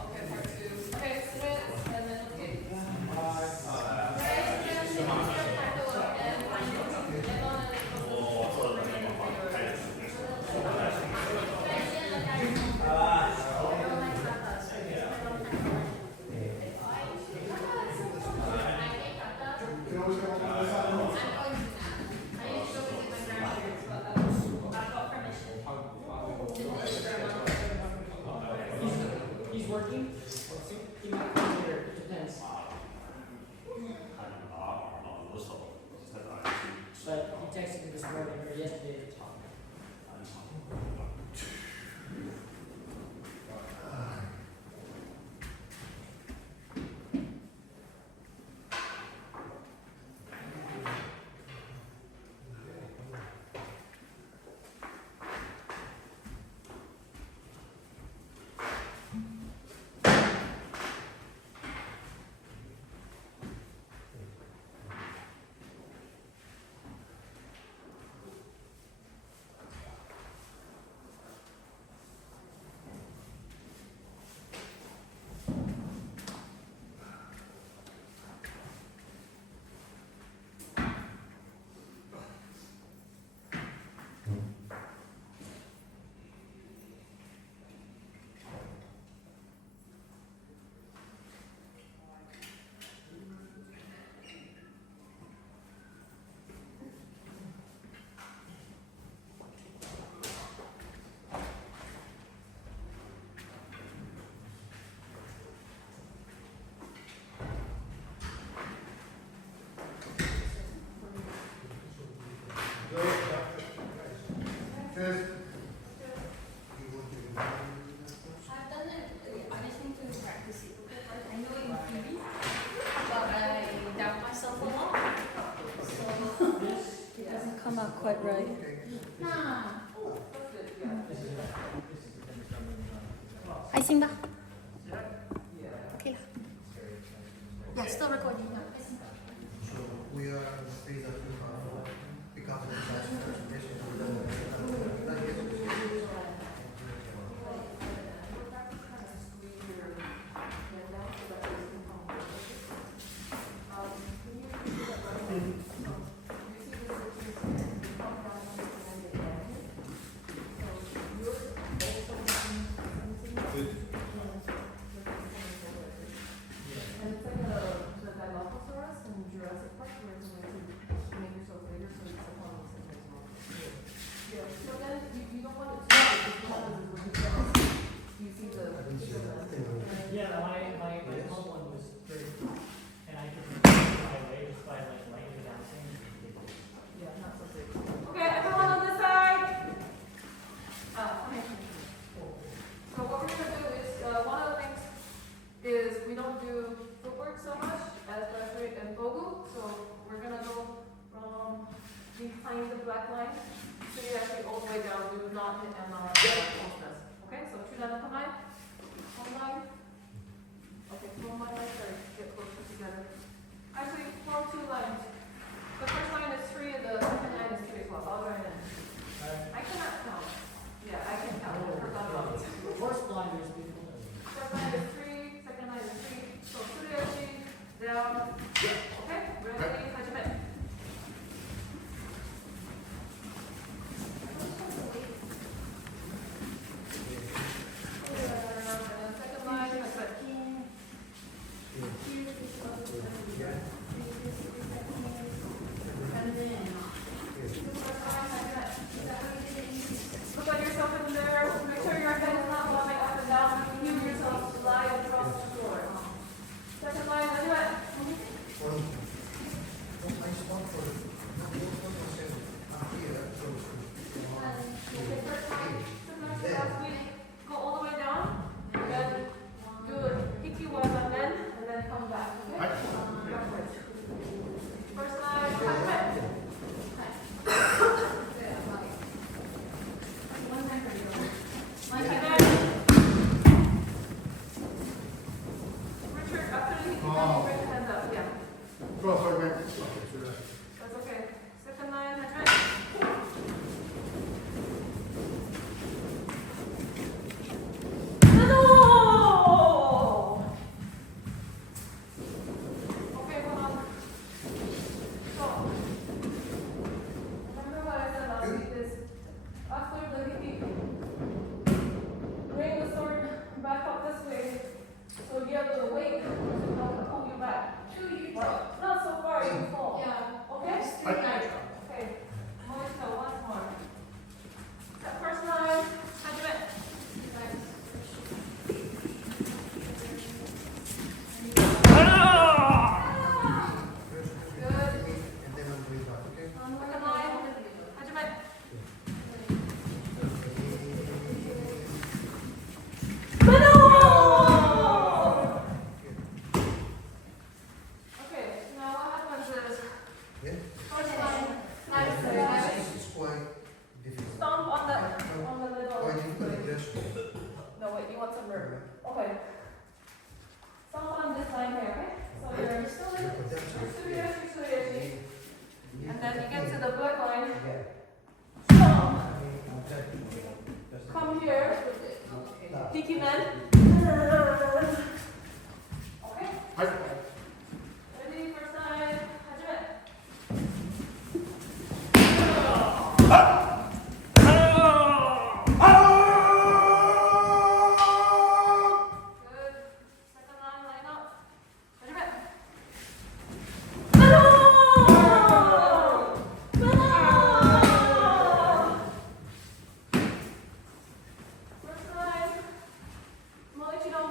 Okay, part two. Okay, sit, and then okay. He's working. He might come later. It depends. But he texted me this morning or yesterday. it right. 알겠습니다. 오케이. Yeah, still recording now. So we are afraid that we have because of the last presentation. Yeah, my home one was very, and I could my way just by like laying it down. Okay, everyone on this side. Okay. So what we're gonna do is, one of the things is we don't do footwork so much as Bradley and Bogu. So we're gonna go from behind the black line to actually all the way down. We do not hit MR closeness. Okay, so two down, come on. One line. Okay, one line right there. Get closer together. Actually, form two lines. The first line is 3 and the second line is 3 as well. I'll join in. I cannot count. Yeah, I can count. I forgot about it. The first line is beautiful. First line is 3, second line is 3. So 3 down. Okay, ready? Hajime. Second line, hajime. Look at yourself in there. Make sure your head is not bobbing up and down. You hear yourself slide across the floor. Second line, let's do it. Okay, first line, similar to last week. Go all the way down. And then do a hiki waza and then come back. Okay? Backwards. First line, hajime. Richard, after the hiki, bring your hands up. Yeah. Go for it, man. Okay, so that. That's okay. Second line, hajime. No! Okay, hold on. So, remember what I said last week is after the hiki, bring the sword back up this way so you have the weight to help pull you back. Not so far, you fall. Yeah. Okay? Okay. Monica, once more. That first line, hajime. Good. And then I'm going back, okay? Second line, hajime. Okay, now what happens is, Yeah? first line, It's quite difficult. stomp on the middle. Quite difficult, yes. No, wait, you want some room. Okay. Stomp on this line here, okay? So you're still in, Tsuruyoshi. And then you get to the black line. Stomp. Come here. Hiki men. Okay? Ready, first line, hajime. Good. Second line, line up. Hajime. First line, Moichi no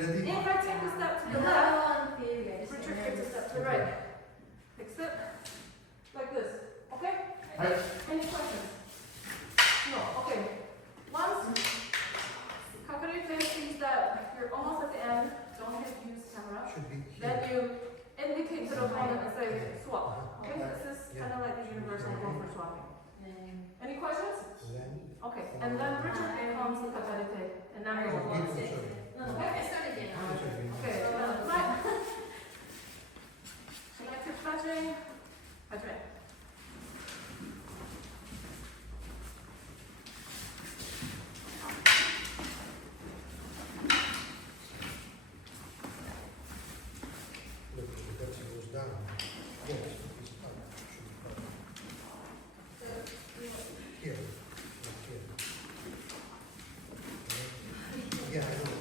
If I take a step to the left, Richard takes a step to the right. Fix it. Like this. Okay? Any questions? No. Okay. Once calculator sees that you're almost at the end, don't hit use camera. Should be Then here. you indicate to the opponent and say swap. Okay? This is kind of like the universal rule for swapping. Any questions? Then, Okay. And then Richard becomes the calculator. And now you're oh, one. beautiful, sorry. Okay, selective fetching, fetching. Look, the better goes down. Yes, it's up. Should be up. Here, not here. Yeah, I know.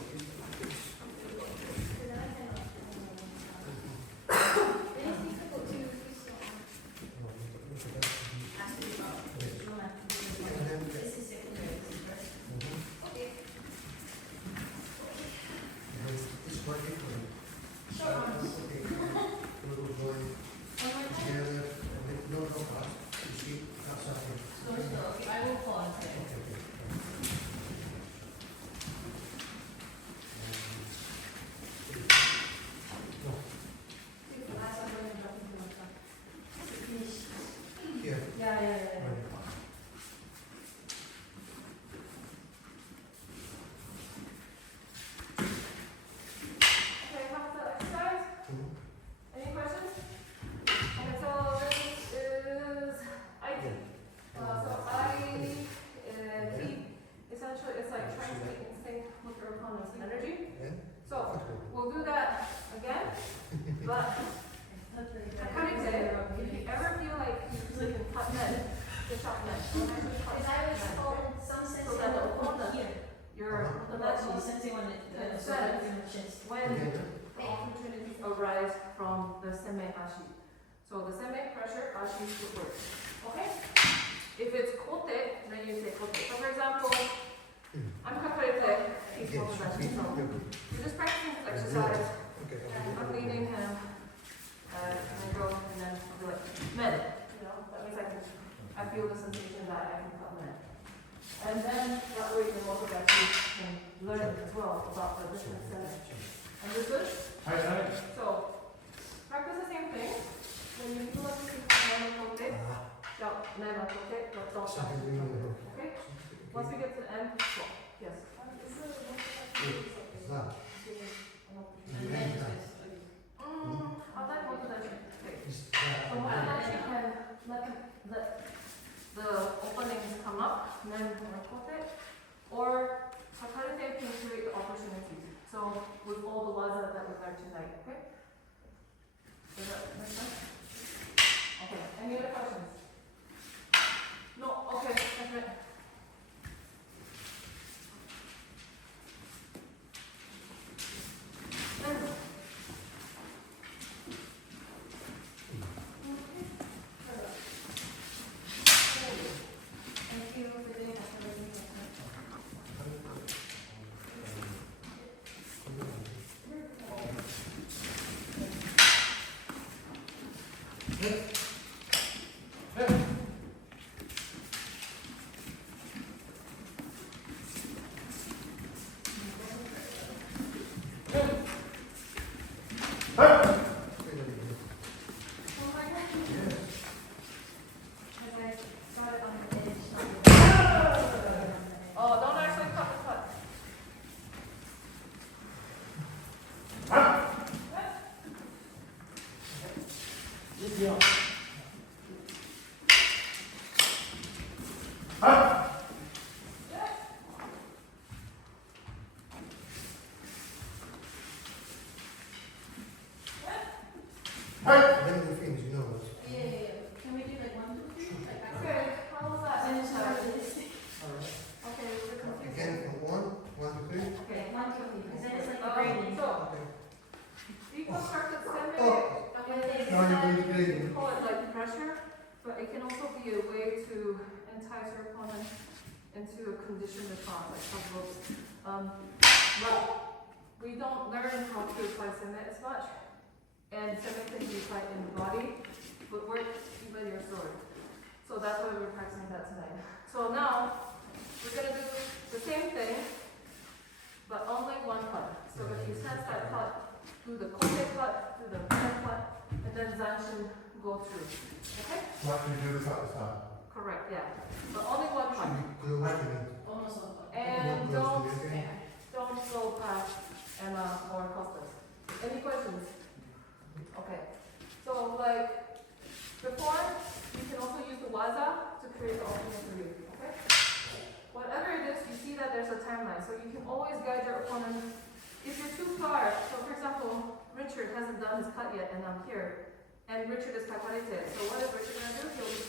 Arise from the semi-ashi. So the semi-pressure ashi footwork. Okay? If it's kote, then you say kote. So for example, I'm kakare he's Yes, kote. So you're just practicing this exercise. Okay. I'm leading him, and I go, and then I'll do it. Med. You know, that means I feel the sensation that I can cut med. And then that way the motor actually can learn as well about the different settings. Understood? So, practice the same thing. When you feel like you can never kote, shout never kote, but don't shout. Okay? Once we get to the end, swap. Yes. I'll type what that okay. So what that you can let the openings come up, and then kote, or Sakarite can create the opportunities. So with all the waza that we learned tonight, okay? Does that make sense? Okay, any other questions? No, okay, that's it. Thank you for doing that. Oh, don't actually cut the cut. Then the things, you know. Can we do like 1, 2, 3? Okay, how was that? Finish our Okay, list. we're confused. Again, from 1, 1 to 3. Okay, 1, 2, 3. Because then it's like a grading. So, Okay. deconstructed semi, Oh. I mean, they Now you're doing grading. call it like pressure, but it can also be a way to entice your opponent into a conditioned response, like puzzles. But we we don't learn how to apply cement as much. And cement can be applied in the body, footwork, even your sword. So that's why we're practicing that tonight. So now, we're going to do the same thing, but only one cut. So if you sense that cut, do the kote cut, do the pen cut, and then zanshin go through. Okay? So after you do this at the start. Correct, yeah. But only one cut. Do it. Almost one. And don't go past Emma or Costas. Any questions? Okay. So like before, you can also use the waza to create the alternate three. Okay? Whatever it is, you see that there's a timeline. So you can always guide your opponent. If you're too far, so for example, Richard hasn't done his cut yet and I'm here. And Richard is kakarete. So what is Richard gonna do? He'll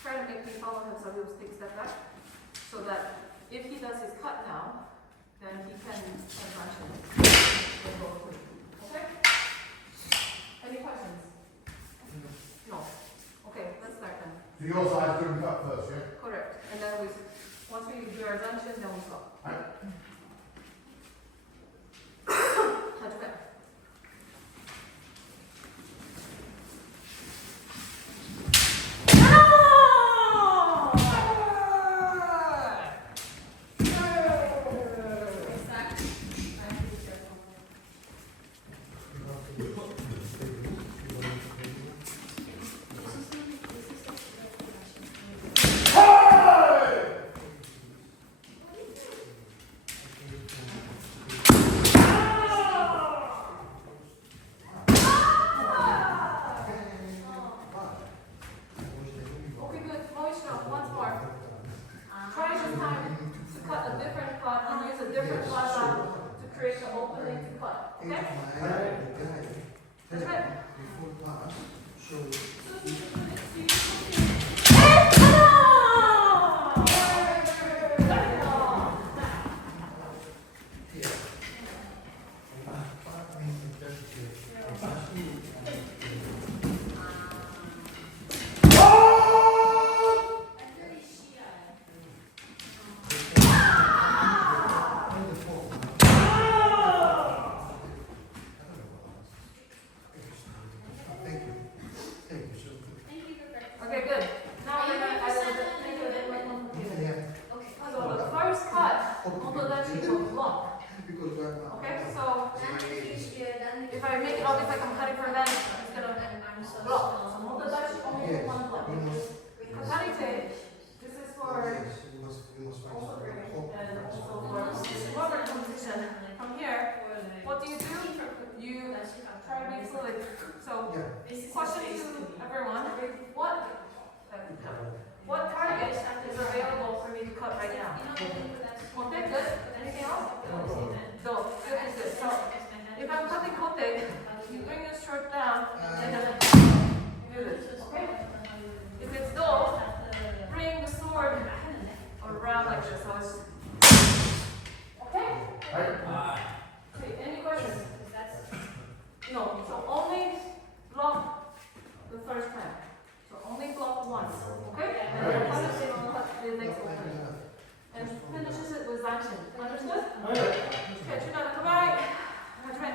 try to make me follow him, so he'll take a step back. So that if he does his cut now, then he can advance and go through. Okay? Any questions? No. Okay, let's start then. So your side's doing cut first, yeah? Correct. And then once we do our advance, then we stop. Right. Hajime. Okay, good. Moishno, once more. Try this time to cut a different cut and use a different waza to create the opening to cut. Okay? Hajime. Okay, good. Now we're gonna add a make it a bit more complicated. So the first cut, motodachi will block. Okay, so if I make it obvious like I'm cutting for them, it's gonna block. So motodachi only one block. Kakarite, this is for also breathing and also for rubber competition. From here, what do? You try to make fluid. So question to everyone, what target is available for me to cut right now? Kote, good. Anything else? No, good is good. So if I'm cutting kote, you bring your shirt down and then do this, okay? If it's do, bring the sword around like this. So it's okay? Okay, any questions? No, so only block the first time. So only block once, okay? And then cut the next opening. And finishes it with action. Understood? Okay, Chuna, come on. Hajime.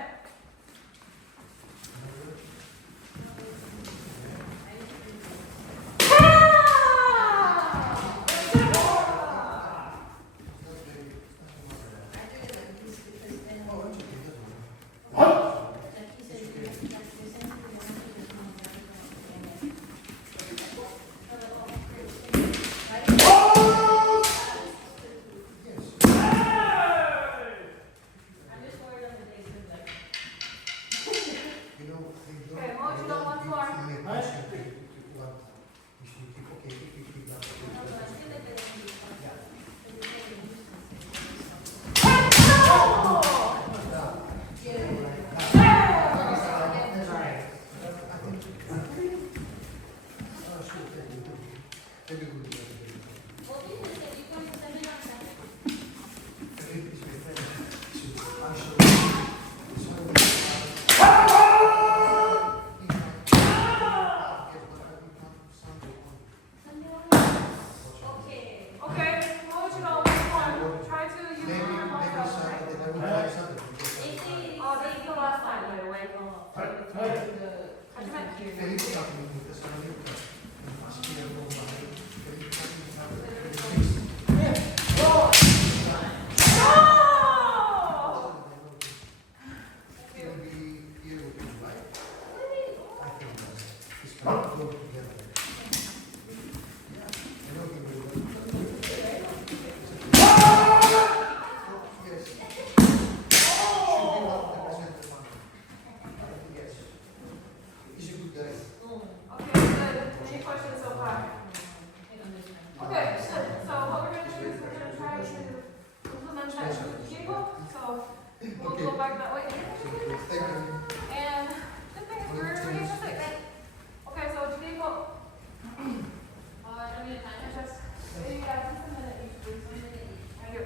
right away. 하지만 Okay, good. Any questions so far? Okay, good. So what we're gonna do is we're gonna try to implement that to the vehicle. So we'll go back that way. And the thing is, we're getting just like that. Okay, so vehicle. Just, yeah, just a minute each, please. Thank you.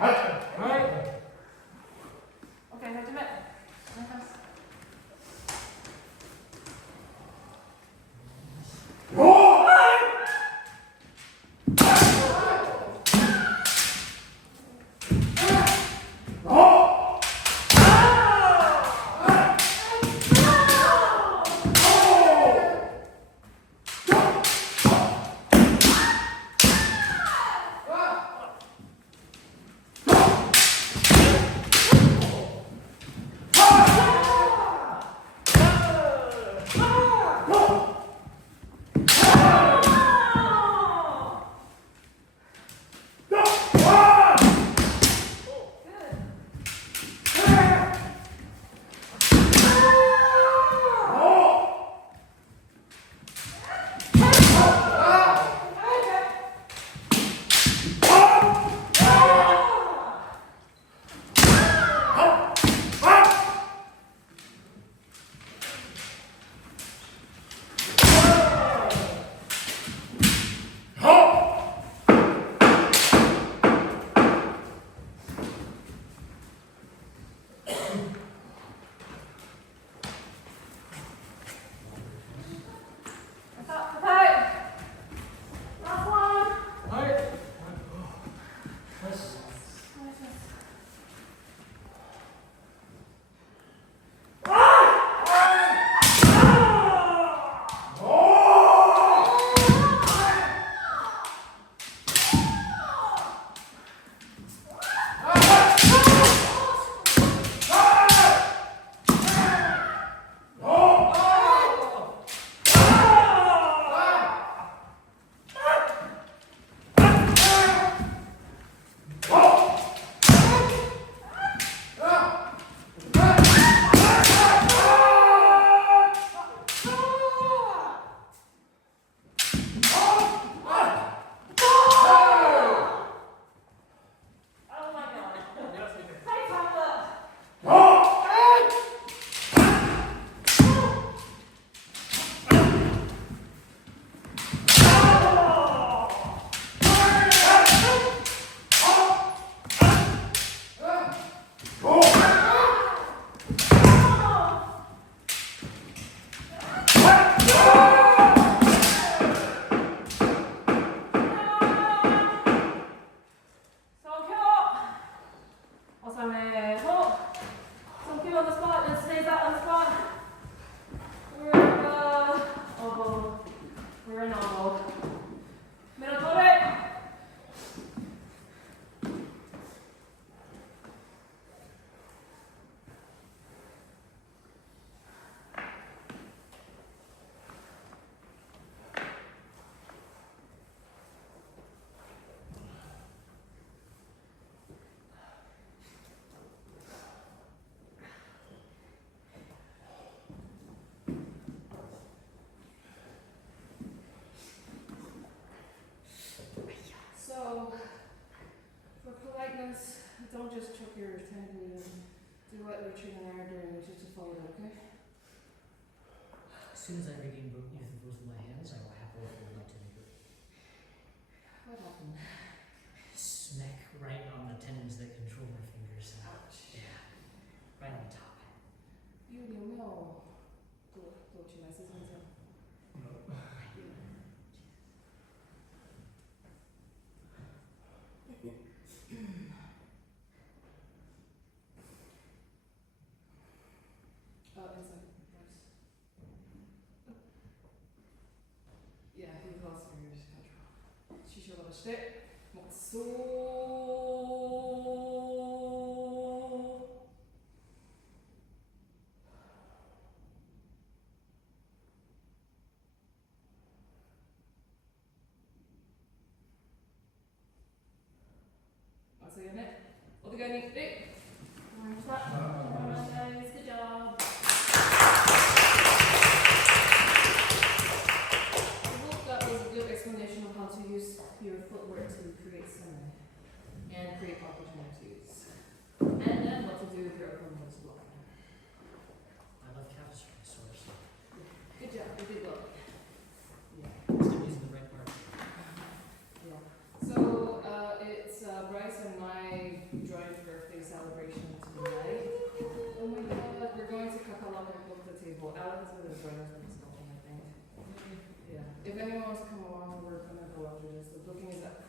Okay, now do it. So, for politeness, don't just chuck your tendon and do what Richard and I are doing, which is to fold it, okay? As soon as I regain both of my hands, I will happily fold my tendon. What happened? Smack right on the tendons that control my fingers. Ouch. Yeah, right on top. 有没有多起来试试看？inside. Yeah, he lost fingers. Control. 支持を出して、もうそう。So you're it. Other guy needs to do. Nice, guys. Good job. I hope that was a good explanation of how to use your footwork to create summon and create opportunities. And then what to do with your opponent's block. I love calves for my source. Good job. You did well. Yeah. Still using the right part. Yeah. So it's Bryce and my people. Alex is with his brothers with his sculpting, I think. Yeah. If anyone wants to come along, we're gonna go after this. The booking is at